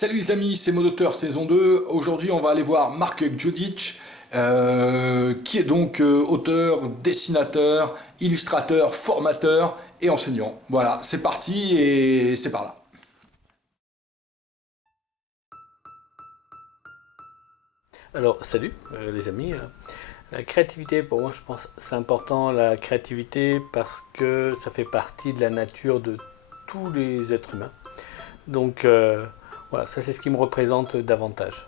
Salut les amis, c'est Mon Docteur saison 2. Aujourd'hui, on va aller voir Mark Djudic, qui est donc auteur, dessinateur, illustrateur, formateur et enseignant. Voilà, c'est parti et c'est par là. Alors, salut les amis. La créativité, pour moi, je pense c'est important, la créativité, parce que ça fait partie de la nature de tous les êtres humains. Donc, voilà, ça c'est ce qui me représente davantage.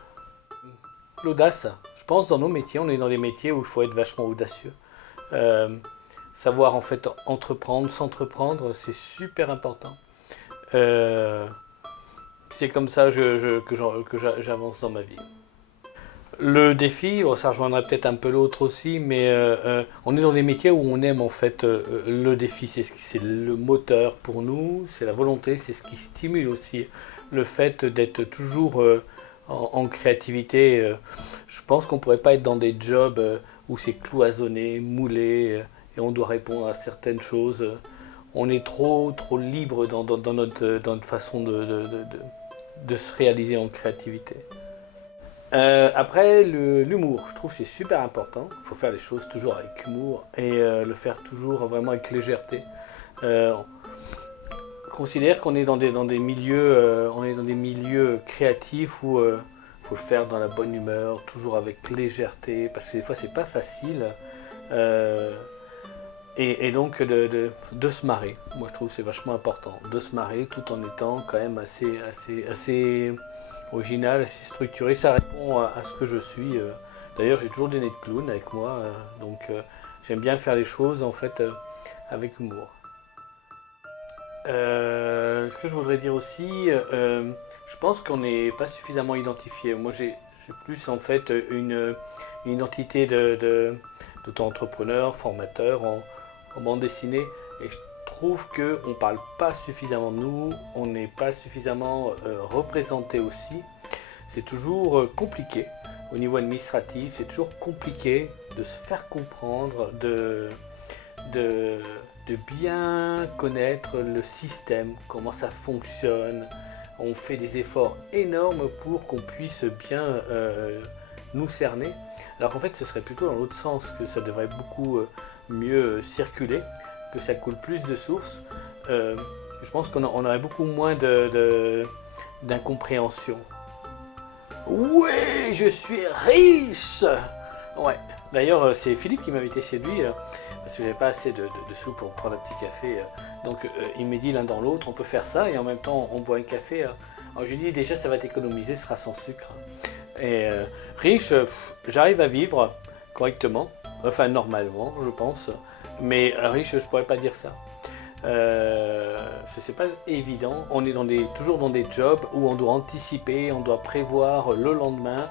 L'audace, je pense dans nos métiers, on est dans des métiers où il faut être vachement audacieux. Euh, Savoir en fait entreprendre, s'entreprendre, c'est super important. Euh, c'est comme ça que j'avance dans ma vie. Le défi, ça rejoindrait peut-être un peu l'autre aussi, mais on est dans des métiers où on aime en fait le défi, c'est le moteur pour nous, c'est la volonté, c'est ce qui stimule aussi le fait d'être toujours en créativité. Je pense qu'on ne pourrait pas être dans des jobs où c'est cloisonné, moulé, et on doit répondre à certaines choses. On est trop libre dans notre façon de se réaliser en créativité. Après, l'humour, je trouve que c'est super important. Il faut faire les choses toujours avec humour et le faire toujours vraiment avec légèreté. Je considère qu'on est dans des milieux, on est dans des milieux créatifs où il faut le faire dans la bonne humeur, toujours avec légèreté, parce que des fois c'est pas facile. Euh, et donc de se marrer. Moi je trouve que c'est vachement important de se marrer tout en étant quand même assez original, assez structuré. Ça répond à ce que je suis. D'ailleurs j'ai toujours des nez de clown avec moi, donc j'aime bien faire les choses en fait avec humour. Ce que je voudrais dire aussi, je pense qu'on n'est pas suffisamment identifié. Moi j'ai plus en fait une identité d'auto-entrepreneur, formateur en bande dessinée. Et je trouve qu'on ne parle pas suffisamment de nous, on n'est pas suffisamment représenté aussi. C'est toujours compliqué au niveau administratif, c'est toujours compliqué de se faire comprendre, de, de bien connaître le système, comment ça fonctionne. On fait des efforts énormes pour qu'on puisse bien nous cerner. Alors qu'en fait, ce serait plutôt dans l'autre sens, que ça devrait beaucoup mieux circuler, que ça coule plus de sources. Je pense qu'on aurait beaucoup moins d'incompréhension. Oui, je suis riche. Ouais. D'ailleurs, c'est Philippe qui m'a invité chez lui, parce que j'avais pas assez de sous pour prendre un petit café. Donc il m'a dit l'un dans l'autre, on peut faire ça, et en même temps on boit un café. Alors je lui ai dit déjà ça va t'économiser, ce sera sans sucre. Et riche, j'arrive à vivre correctement, enfin normalement je pense, mais riche je pourrais pas dire ça. C'est pas évident. On est toujours dans des jobs où on doit anticiper, on doit prévoir le lendemain.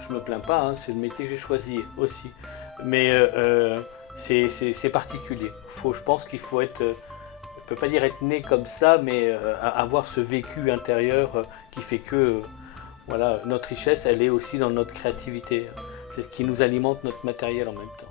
Je me plains pas, hein, c'est le métier que j'ai choisi aussi. Mais c'est particulier. Je pense qu'il faut être, je peux pas dire être né comme ça, mais avoir ce vécu intérieur qui fait que voilà, notre richesse, elle est aussi dans notre créativité. C'est ce qui nous alimente notre matériel en même temps.